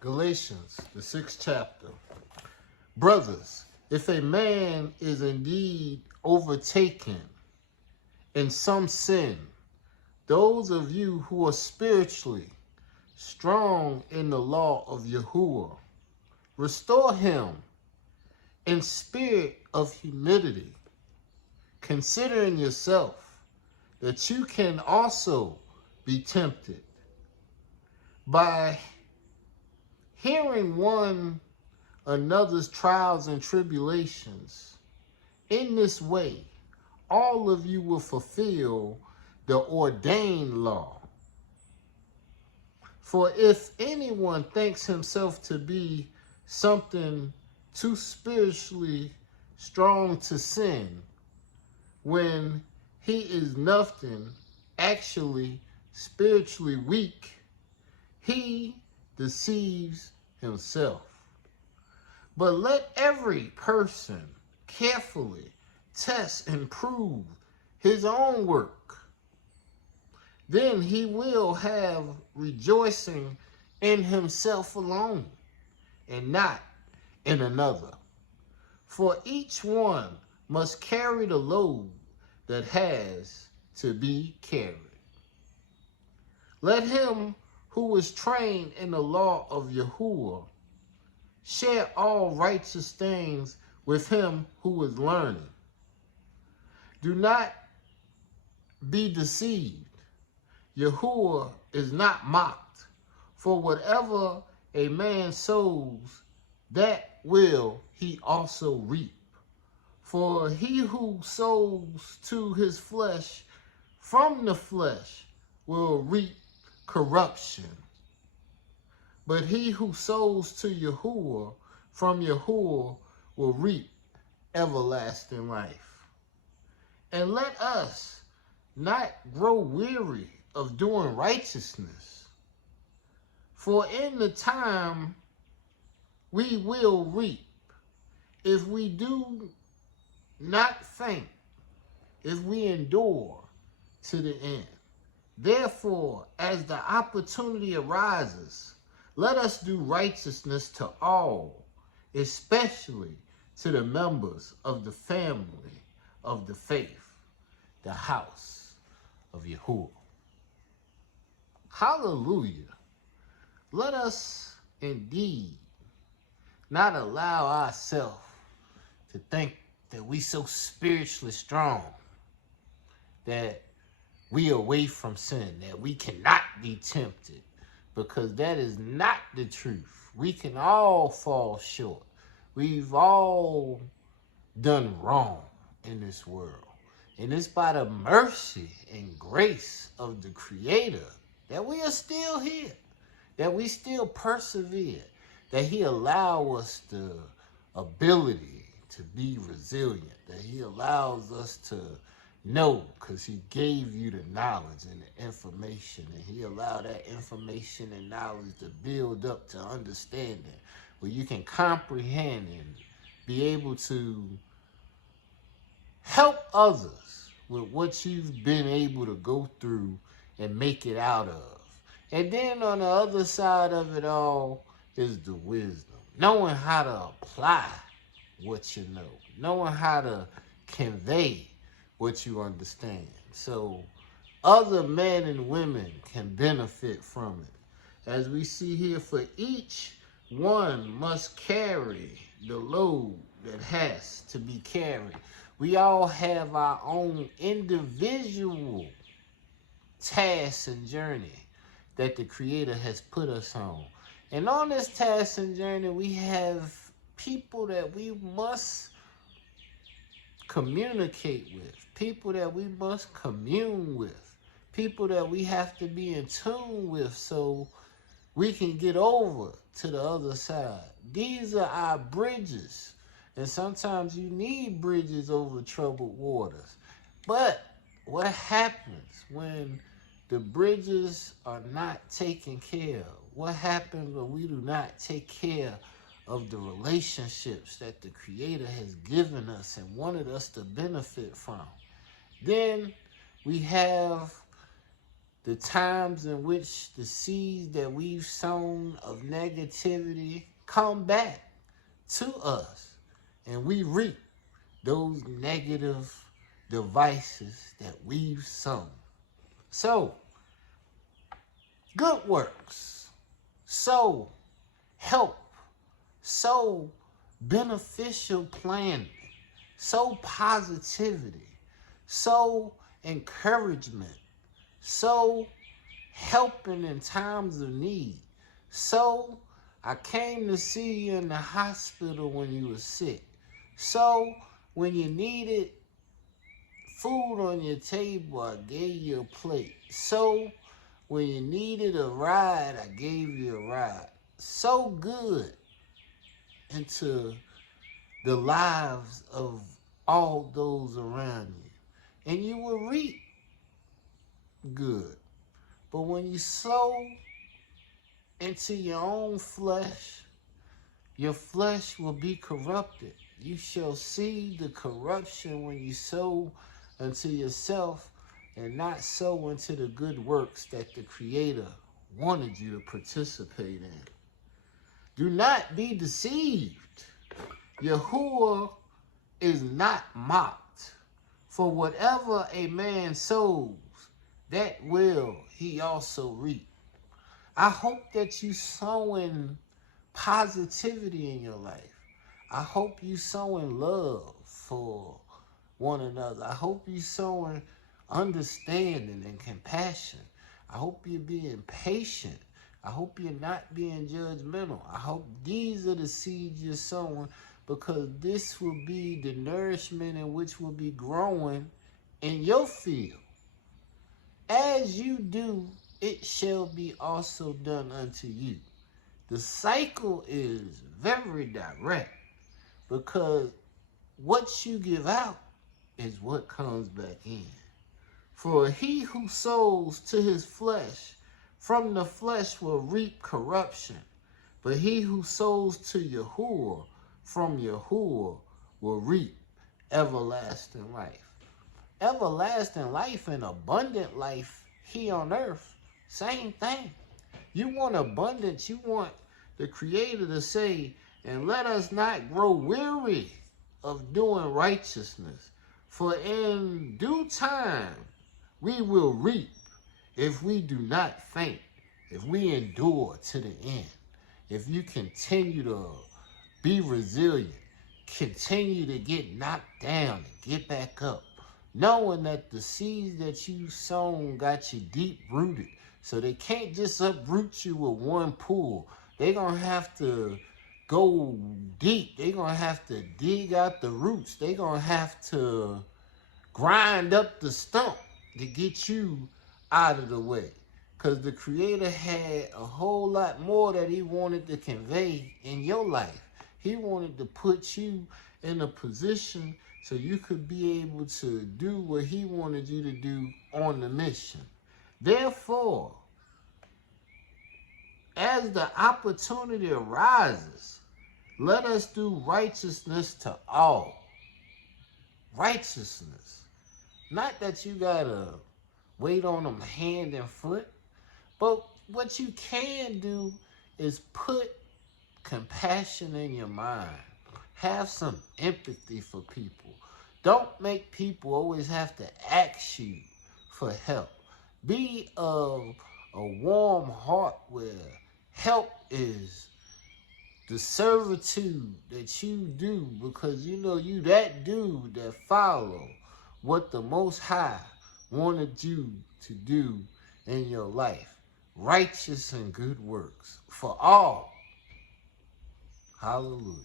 Galatians, the 6th chapter. Brothers, if a man is indeed overtaken in some sin, those of you who are spiritually strong in the law of YAHUwAH, restore him in spirit of humility, considering yourself that you can also be tempted. By hearing one another's trials and tribulations, in this way, all of you will fulfill the ordained law. For if anyone thinks himself to be something too spiritually strong to sin, when he is nothing, actually spiritually weak, he deceives himself. But let every person carefully test and prove his own work. Then he will have rejoicing in himself alone and not in another. For each one must carry the load that has to be carried. Let him who is trained in the law of YAHUwAH share all righteous things with him who is learning. Do not be deceived. YAHUwAH is not mocked. For whatever a man sows, that will he also reap. For he who sows to his flesh from the flesh will reap corruption. But he who sows to YAHUwAH from YAHUwAH will reap everlasting life. And let us not grow weary of doing righteousness, for in the time we will reap, if we do not faint, if we endure to the end. Therefore, as the opportunity arises, let us do righteousness to all, especially to the members of the family of the faith, the house of YAHUwAH. Hallelujah. Let us indeed not allow ourselves to think that we so spiritually strong that we are away from sin, that we cannot be tempted, because that is not the truth. We can all fall short. We've all done wrong in this world. And it's by the mercy and grace of the Creator that we are still here, that we still persevere, that He allows us the ability to be resilient, that He allows us to know, because He gave you the knowledge and the information, and He allowed that information and knowledge to build up to understanding, where you can comprehend and be able to help others with what you've been able to go through and make it out of. And then on the other side of it all is the wisdom, knowing how to apply what you know, knowing how to convey what you understand, so other men and women can benefit from it. As we see here, for each one must carry the load that has to be carried. We all have our own individual task and journey that the Creator has put us on. And on this task and journey, we have people that we must communicate with, people that we must commune with, people that we have to be in tune with so we can get over to the other side. These are our bridges. And sometimes you need bridges over troubled waters. But what happens when the bridges are not taken care of? What happens when we do not take care of the relationships that the Creator has given us and wanted us to benefit from? Then we have the times in which the seeds that we've sown of negativity come back to us, and we reap those negative devices that we've sown. So, good works, so help, so beneficial planning, so positivity, so encouragement, so helping in times of need. So I came to see you in the hospital when you were sick. So when you needed food on your table, I gave you a plate. So when you needed a ride, I gave you a ride. So good into the lives of all those around you. And you will reap good. But when you sow into your own flesh, your flesh will be corrupted. You shall see the corruption when you sow unto yourself and not sow into the good works that the Creator wanted you to participate in. Do not be deceived. YAHUwAH is not mocked. For whatever a man sows, that will he also reap. I hope that you sowing positivity in your life. I hope you sowing love for one another. I hope you sowing understanding and compassion. I hope you're being patient. I hope you're not being judgmental. I hope these are the seeds you're sowing, because this will be the nourishment in which will be growing in your field. As you do, it shall be also done unto you. The cycle is very direct, because what you give out is what comes back in. For he who sows to his flesh, from the flesh will reap corruption. But he who sows to YAHUwAH, from YAHUwAH will reap everlasting life. Everlasting life and abundant life here on earth, same thing. You want abundance, you want the Creator to say, and let us not grow weary of doing righteousness, for in due time we will reap if we do not faint, if we endure to the end, if you continue to be resilient, continue to get knocked down and get back up, knowing that the seeds that you sown got you deep rooted. So they can't just uproot you with one pull. They're going to have to go deep. They're going to have to dig out the roots. They're going to have to grind up the stump to get you out of the way. Because the Creator had a whole lot more that he wanted to convey in your life. He wanted to put you in a position so you could be able to do what he wanted you to do on the mission. Therefore, as the opportunity arises, let us do righteousness to all. Righteousness. Not that you gotta wait on them hand and foot, but what you can do is put compassion in your mind. Have some empathy for people. Don't make people always have to ask you for help. Be of a warm heart where help is the servitude that you do, because you know you that dude that follow what the Most High wanted you to do in your life. Righteous and good works for all. Hallelujah.